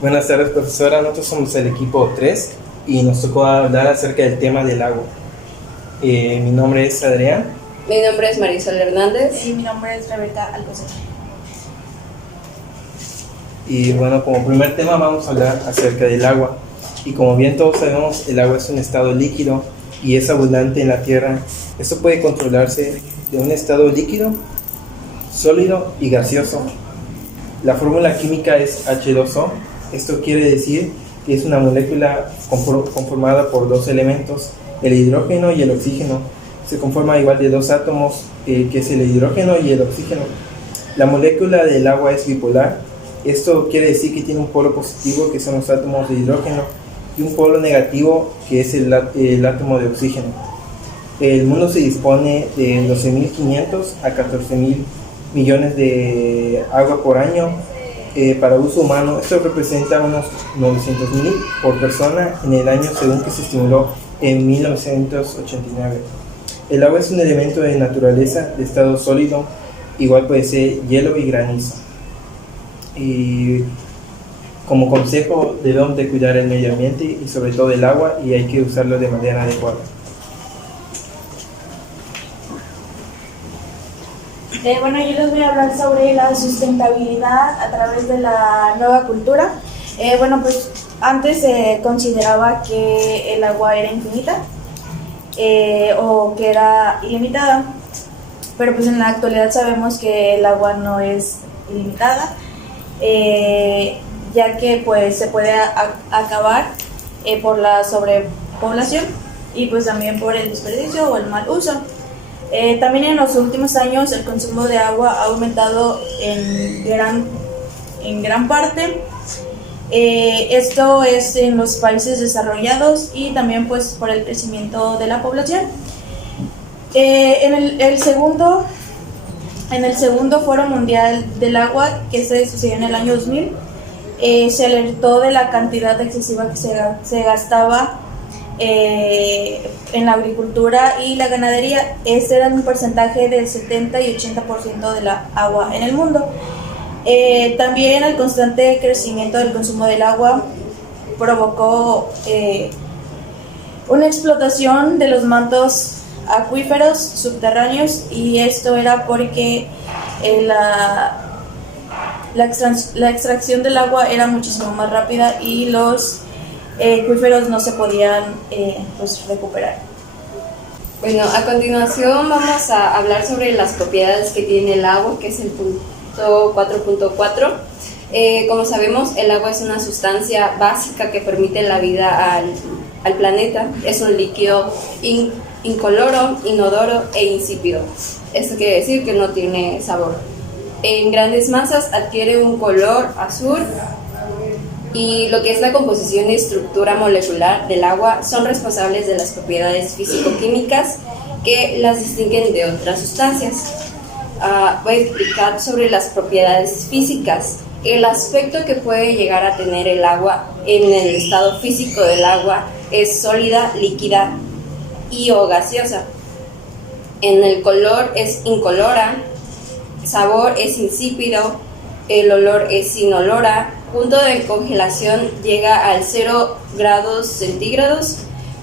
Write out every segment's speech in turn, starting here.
Buenas tardes, profesora. Nosotros somos el equipo 3 y nos tocó hablar acerca del tema del agua. Mi nombre es Adrián. Mi nombre es Marisol Hernández. Y mi nombre es Rebeca Alcocer. Y bueno, como primer tema vamos a hablar acerca del agua. Y como bien todos sabemos, el agua es un estado líquido y es abundante en la tierra. Esto puede controlarse de un estado líquido, sólido y gaseoso. La fórmula química es H2O. Esto quiere decir que es una molécula conformada por dos elementos, el hidrógeno y el oxígeno. Se conforma igual de dos átomos, que es el hidrógeno y el oxígeno. La molécula del agua es bipolar. Esto quiere decir que tiene un polo positivo, que son los átomos de hidrógeno, y un polo negativo, que es el átomo de oxígeno. El mundo se dispone de 12.500 a 14.000 millones de agua por año para uso humano. Esto representa unos 900.000 por persona en el año, según que se estimuló en 1989. El agua es un elemento de naturaleza de estado sólido, igual puede ser hielo y granizo. Y como consejo debemos de cuidar el medio ambiente y sobre todo el agua, y hay que usarlo de manera adecuada. Bueno, yo les voy a hablar sobre la sustentabilidad a través de la nueva cultura. Pues antes se consideraba que el agua era infinita o que era ilimitada, pero pues en la actualidad sabemos que el agua no es ilimitada, ya que pues se puede acabar por la sobrepoblación y pues también por el desperdicio o el mal uso. También en los últimos años el consumo de agua ha aumentado en gran parte. Esto es en los países desarrollados y también pues por el crecimiento de la población. En el segundo Foro Mundial del Agua, que se sucedió en el año 2000, se alertó de la cantidad excesiva que se gastaba en la agricultura y la ganadería. Este era un porcentaje del 70 y 80% de la agua en el mundo. También el constante crecimiento del consumo del agua provocó una explotación de los mantos acuíferos subterráneos, y esto era porque la extracción del agua era muchísimo más rápida y los acuíferos no se podían recuperar. Bueno, a continuación vamos a hablar sobre las propiedades que tiene el agua, que es el punto 4.4. Como sabemos, el agua es una sustancia básica que permite la vida al planeta. Es un líquido incoloro, inodoro e insípido. Esto quiere decir que no tiene sabor. En grandes masas adquiere un color azul, y lo que es la composición y estructura molecular del agua son responsables de las propiedades físico-químicas que las distinguen de otras sustancias. Voy a explicar sobre las propiedades físicas. El aspecto que puede llegar a tener el agua en el estado físico del agua es sólida, líquida y o gaseosa. En el color es incolora, sabor es insípido, el olor es inolora, punto de congelación llega al 0 grados centígrados,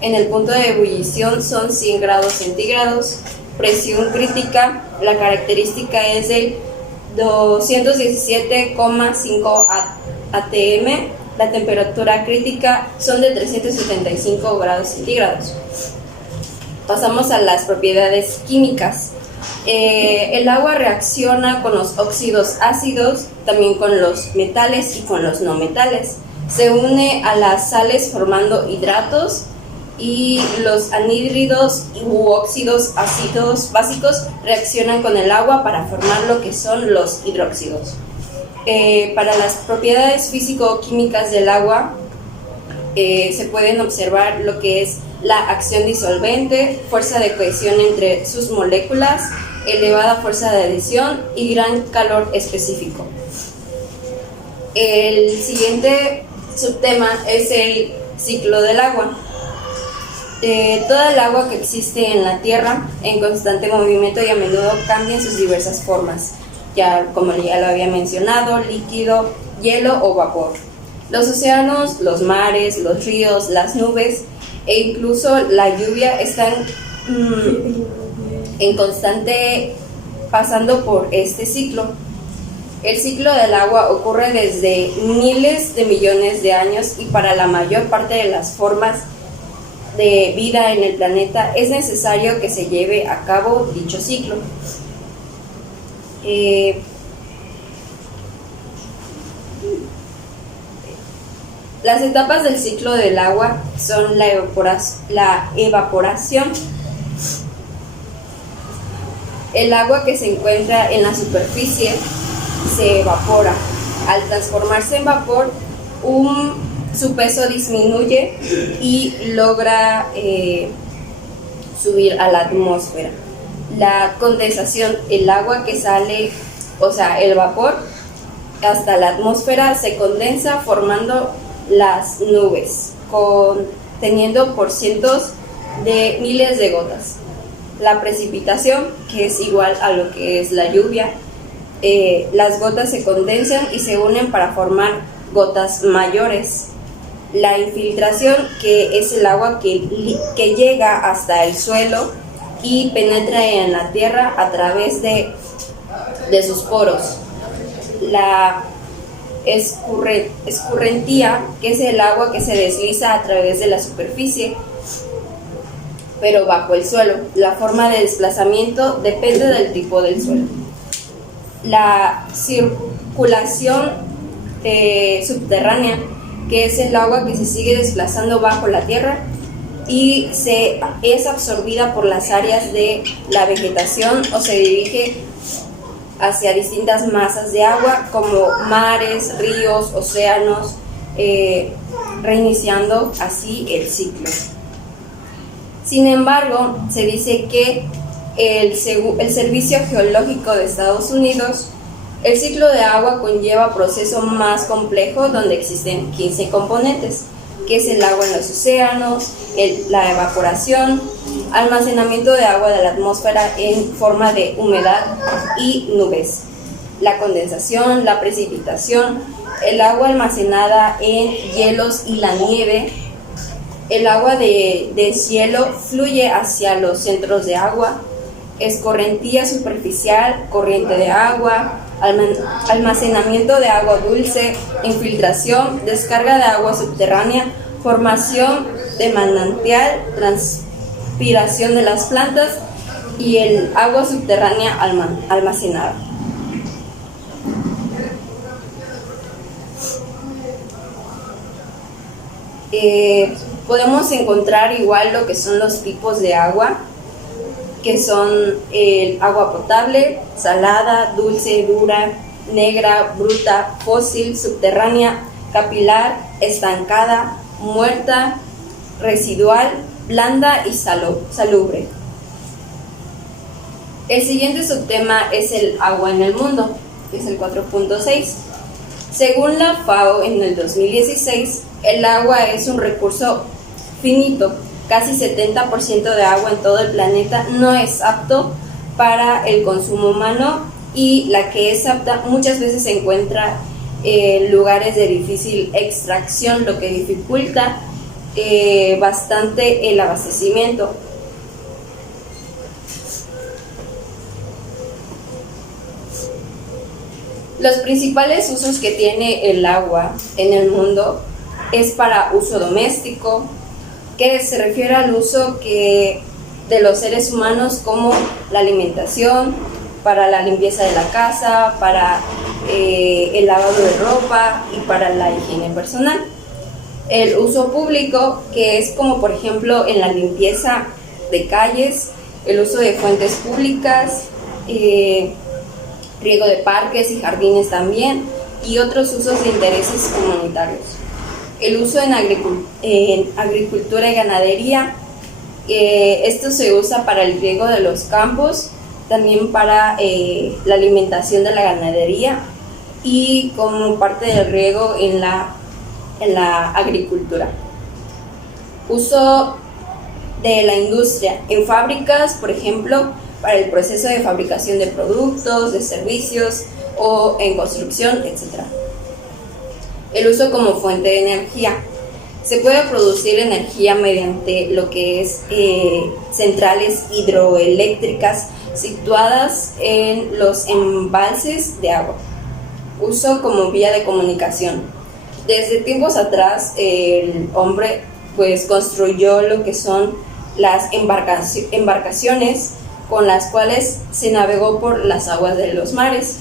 en el punto de ebullición son 100 grados centígrados, presión crítica, la característica es del 217,5 atm, la temperatura crítica son de 375 grados centígrados. Pasamos a las propiedades químicas. El agua reacciona con los óxidos ácidos, también con los metales y con los no metales. Se une a las sales formando hidratos, y los anhídridos u óxidos ácidos básicos reaccionan con el agua para formar lo que son los hidróxidos. Para las propiedades físico-químicas del agua se pueden observar lo que es la acción disolvente, fuerza de cohesión entre sus moléculas, elevada fuerza de adición y gran calor específico. El siguiente subtema es el ciclo del agua. Toda el agua que existe en la Tierra en constante movimiento y a menudo cambia en sus diversas formas, ya como ya lo había mencionado, líquido, hielo o vapor. Los océanos, los mares, los ríos, las nubes e incluso la lluvia están en constante pasando por este ciclo. El ciclo del agua ocurre desde miles de millones de años y para la mayor parte de las formas de vida en el planeta es necesario que se lleve a cabo dicho ciclo. Las etapas del ciclo del agua son la evaporación. El agua que se encuentra en la superficie se evapora. Al transformarse en vapor, su peso disminuye y logra subir a la atmósfera. La condensación, el agua que sale, o sea, el vapor, hasta la atmósfera se condensa formando las nubes, teniendo por cientos de miles de gotas. La precipitación, que es igual a lo que es la lluvia, las gotas se condensan y se unen para formar gotas mayores. La infiltración, que es el agua que llega hasta el suelo y penetra en la tierra a través de sus poros. La escurrentía, que es el agua que se desliza a través de la superficie, pero bajo el suelo. La forma de desplazamiento depende del tipo del suelo. La circulación subterránea, que es el agua que se sigue desplazando bajo la tierra y es absorbida por las áreas de la vegetación o se dirige hacia distintas masas de agua como mares, ríos, océanos, reiniciando así el ciclo. Sin embargo, se dice que el Servicio Geológico de Estados Unidos, el ciclo de agua conlleva proceso más complejo donde existen 15 componentes, que es el agua en los océanos, la evaporación, almacenamiento de agua de la atmósfera en forma de humedad y nubes, la condensación, la precipitación, el agua almacenada en hielos y la nieve. El agua de deshielo fluye hacia los centros de agua, escorrentía superficial, corriente de agua, almacenamiento de agua dulce, infiltración, descarga de agua subterránea, formación de manantial, transpiración de las plantas y el agua subterránea almacenada. Podemos encontrar igual lo que son los tipos de agua, que son el agua potable, salada, dulce, dura, negra, bruta, fósil, subterránea, capilar, estancada, muerta, residual, blanda y salubre. El siguiente subtema es el agua en el mundo, que es el 4.6. Según la FAO en el 2016, el agua es un recurso finito. Casi 70% de agua en todo el planeta no es apto para el consumo humano y la que es apta muchas veces se encuentra en lugares de difícil extracción, lo que dificulta bastante el abastecimiento. Los principales usos que tiene el agua en el mundo es para uso doméstico, que se refiere al uso de los seres humanos como la alimentación, para la limpieza de la casa, para el lavado de ropa y para la higiene personal. El uso público, que es como por ejemplo en la limpieza de calles, el uso de fuentes públicas, riego de parques y jardines también, y otros usos de intereses comunitarios. El uso en agricultura y ganadería, esto se usa para el riego de los campos, también para la alimentación de la ganadería y como parte del riego en la agricultura. Uso de la industria en fábricas, por ejemplo, para el proceso de fabricación de productos, de servicios o en construcción, etc. El uso como fuente de energía. Se puede producir energía mediante lo que es centrales hidroeléctricas situadas en los embalses de agua. Uso como vía de comunicación. Desde tiempos atrás el hombre pues construyó lo que son las embarcaciones con las cuales se navegó por las aguas de los mares,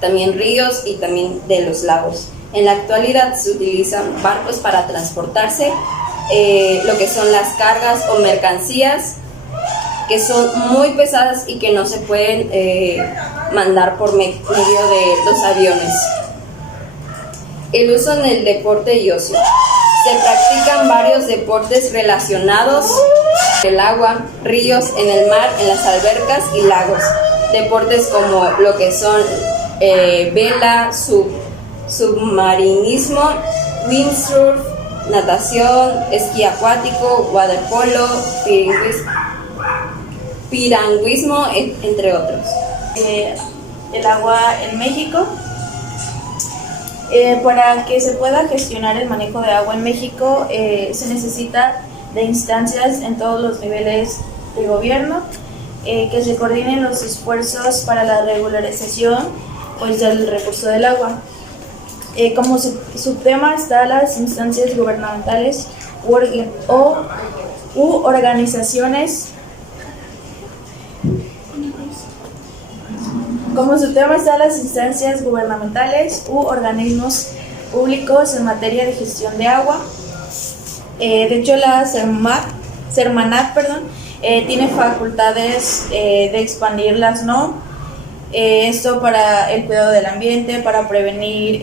también ríos y también de los lagos. En la actualidad se utilizan barcos para transportarse lo que son las cargas o mercancías que son muy pesadas y que no se pueden mandar por medio de los aviones. El uso en el deporte y ocio. Se practican varios deportes relacionados con el agua, ríos, en el mar, en las albercas y lagos. Deportes como lo que son vela, submarinismo, windsurf, natación, esquí acuático, waterpolo, piragüismo, entre otros. El agua en México. Para que se pueda gestionar el manejo de agua en México se necesita de instancias en todos los niveles de gobierno, que se coordinen los esfuerzos para la regularización pues, del recurso del agua. Como subtema están las instancias gubernamentales u organizaciones. Como subtema están las instancias gubernamentales u organismos públicos en materia de gestión de agua. De hecho, la Sermanat tiene facultades de expandir las NOM, esto para el cuidado del ambiente, para prevenir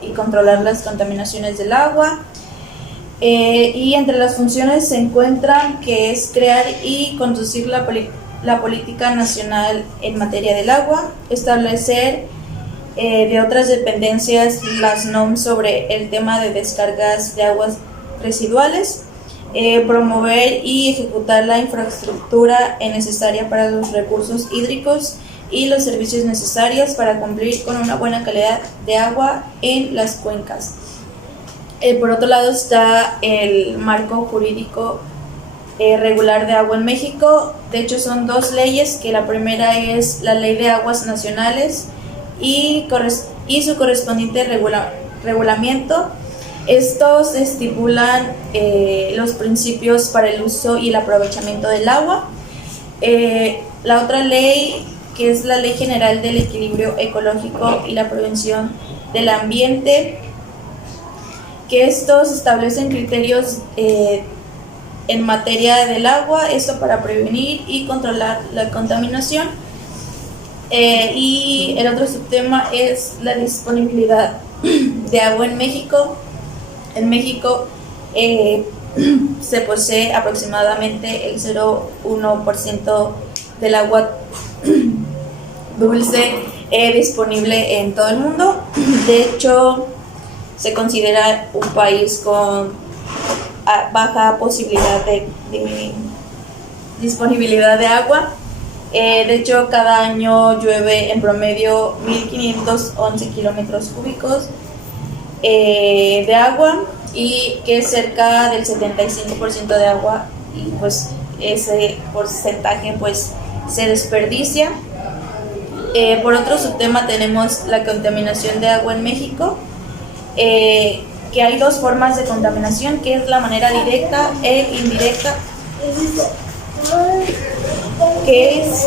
y controlar las contaminaciones del agua. Y entre las funciones se encuentran que es crear y conducir la política nacional en materia del agua, establecer de otras dependencias las NOM sobre el tema de descargas de aguas residuales, promover y ejecutar la infraestructura necesaria para los recursos hídricos y los servicios necesarios para cumplir con una buena calidad de agua en las cuencas. Por otro lado está el marco jurídico regular de agua en México. De hecho son dos leyes, que la primera es la Ley de Aguas Nacionales y su correspondiente regulamiento. Estos estipulan los principios para el uso y el aprovechamiento del agua. La otra ley, que es la Ley General del Equilibrio Ecológico y la Prevención del Ambiente, que estos establecen criterios en materia del agua, esto para prevenir y controlar la contaminación. Y el otro subtema es la disponibilidad de agua en México. En México se posee aproximadamente el 0,1% del agua dulce disponible en todo el mundo. De hecho, se considera un país con baja posibilidad de disponibilidad de agua. De hecho, cada año llueve en promedio 1.511 kilómetros cúbicos de agua, y que es cerca del 75% de agua, y pues ese porcentaje pues se desperdicia. Por otro subtema tenemos la contaminación de agua en México, que hay dos formas de contaminación, que es la manera directa e indirecta, que es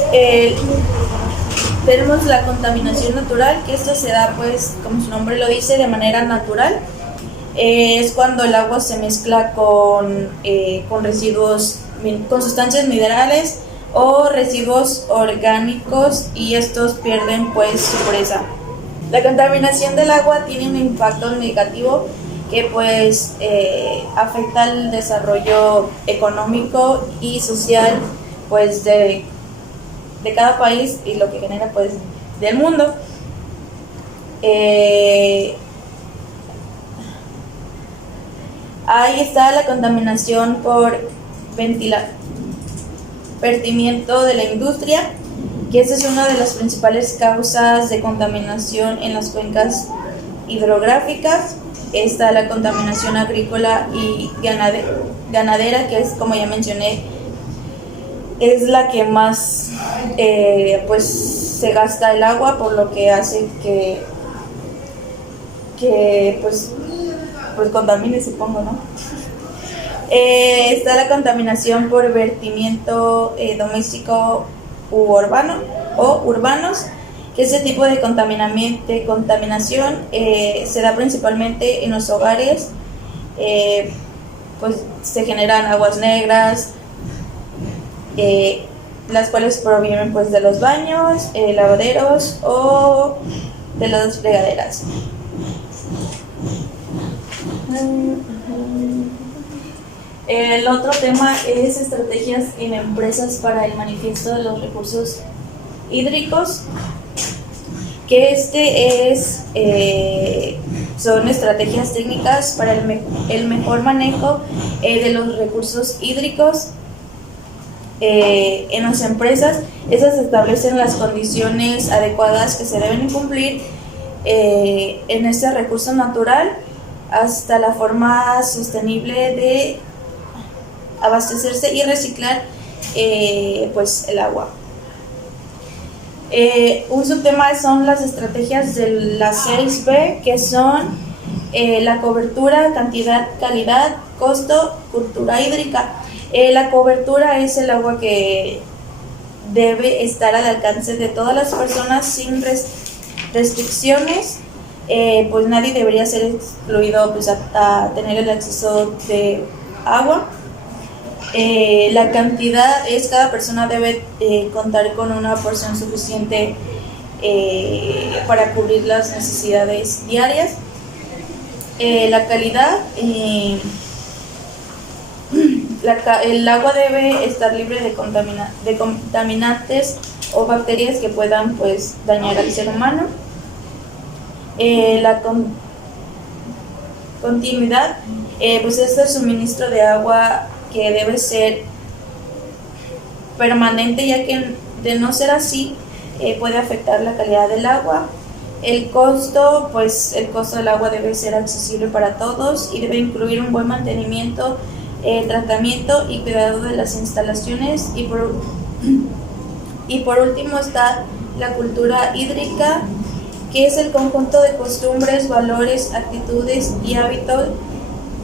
tenemos la contaminación natural, que esto se da pues, como su nombre lo dice, de manera natural. Es cuando el agua se mezcla con residuos, con sustancias minerales o residuos orgánicos, y estos pierden pues su pureza. La contaminación del agua tiene un impacto negativo que pues afecta al desarrollo económico y social pues de cada país, y lo que genera pues del mundo. Ahí está la contaminación por vertimiento de la industria, que esa es una de las principales causas de contaminación en las cuencas hidrográficas. Está la contaminación agrícola y ganadera, que es, como ya mencioné, es la que más pues se gasta el agua, por lo que hace que pues contamine, supongo, ¿no? Está la contaminación por vertimiento doméstico u urbano o urbanos, que ese tipo de contaminación se da principalmente en los hogares. Pues se generan aguas negras, las cuales provienen pues de los baños, lavaderos o de las fregaderas. El otro tema es estrategias en empresas para el manifiesto de los recursos hídricos, que son estrategias técnicas para el mejor manejo de los recursos hídricos en las empresas. Esas establecen las condiciones adecuadas que se deben cumplir en este recurso natural, hasta la forma sostenible de abastecerse y reciclar pues el agua. Un subtema son las estrategias de las 6B, que son la cobertura, cantidad, calidad, costo, cultura hídrica. La cobertura es el agua que debe estar al alcance de todas las personas sin restricciones. Pues nadie debería ser excluido pues, a tener el acceso de agua. La cantidad es cada persona debe contar con una porción suficiente para cubrir las necesidades diarias. La calidad, el agua debe estar libre de contaminantes o bacterias que puedan pues dañar al ser humano. La continuidad, pues es el suministro de agua que debe ser permanente, ya que de no ser así puede afectar la calidad del agua. El costo, pues el costo del agua debe ser accesible para todos y debe incluir un buen mantenimiento, tratamiento y cuidado de las instalaciones. Y por último está la cultura hídrica, que es el conjunto de costumbres, valores, actitudes y hábitos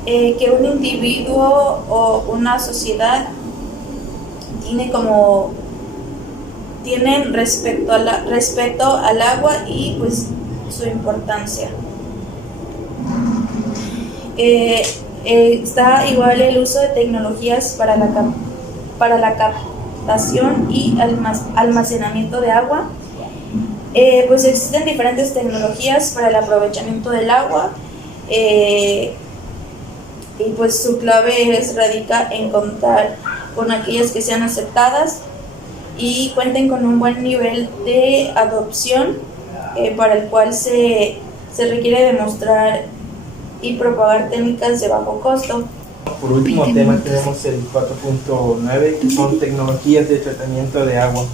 que un individuo o una sociedad tienen respecto al agua y pues su importancia. Está igual el uso de tecnologías para la captación y almacenamiento de agua. Pues existen diferentes tecnologías para el aprovechamiento del agua, y pues su clave radica en contar con aquellas que sean aceptadas y cuenten con un buen nivel de adopción, para el cual se requiere demostrar y propagar técnicas de bajo costo. Por último tema tenemos el 4.9, que son tecnologías de tratamiento de agua.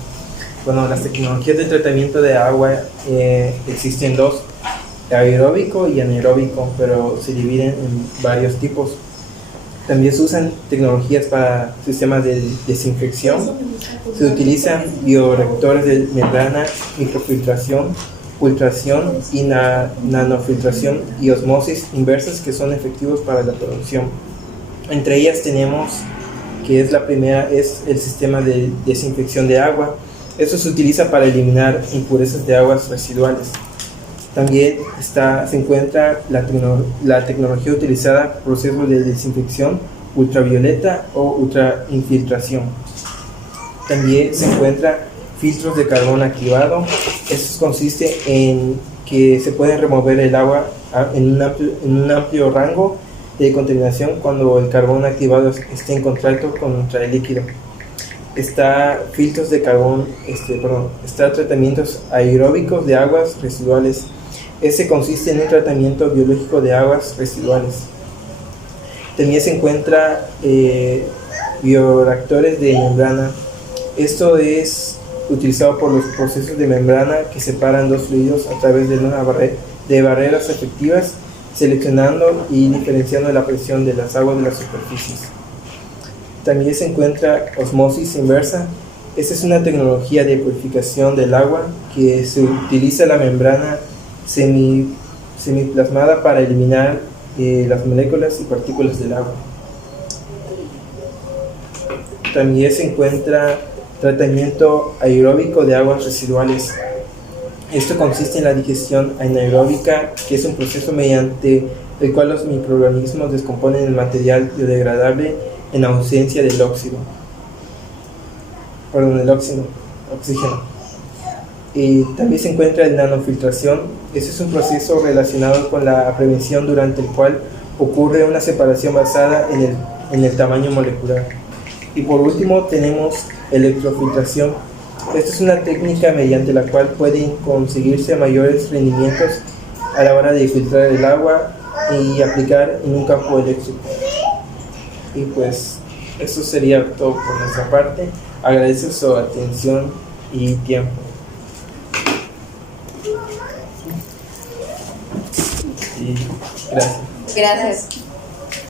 Bueno, las tecnologías de tratamiento de agua existen dos, aeróbico y anaeróbico, pero se dividen en varios tipos. También se usan tecnologías para sistemas de desinfección. Se utilizan bioreactores de membrana, microfiltración, filtración y nanofiltración y osmosis inversas, que son efectivos para la producción. Entre ellas tenemos, que es la primera, es el sistema de desinfección de agua. Esto se utiliza para eliminar impurezas de aguas residuales. También se encuentra la tecnología utilizada, procesos de desinfección ultravioleta o ultrainfiltración. También se encuentra filtros de carbón activado. Esto consiste en que se puede remover el agua en un amplio rango de contaminación cuando el carbón activado esté en contacto contra el líquido. Está filtros de carbón, está tratamientos aeróbicos de aguas residuales. Este consiste en un tratamiento biológico de aguas residuales. También se encuentra bioreactores de membrana. Esto es utilizado por los procesos de membrana que separan dos fluidos a través de una de barreras efectivas, seleccionando y diferenciando la presión de las aguas de las superficies. También se encuentra osmosis inversa. Esta es una tecnología de purificación del agua que se utiliza la membrana semiplasmada para eliminar las moléculas y partículas del agua. También se encuentra tratamiento aeróbico de aguas residuales. Esto consiste en la digestión anaeróbica, que es un proceso mediante el cual los microorganismos descomponen el material biodegradable en ausencia del oxígeno. Y también se encuentra la nanofiltración. Este es un proceso relacionado con la prevención durante el cual ocurre una separación basada en el tamaño molecular. Y por último tenemos electrofiltración. Esta es una técnica mediante la cual pueden conseguirse mayores rendimientos a la hora de filtrar el agua y aplicar en un campo eléctrico. Y pues eso sería todo por nuestra parte. Agradezco su atención y tiempo. Y gracias. Gracias.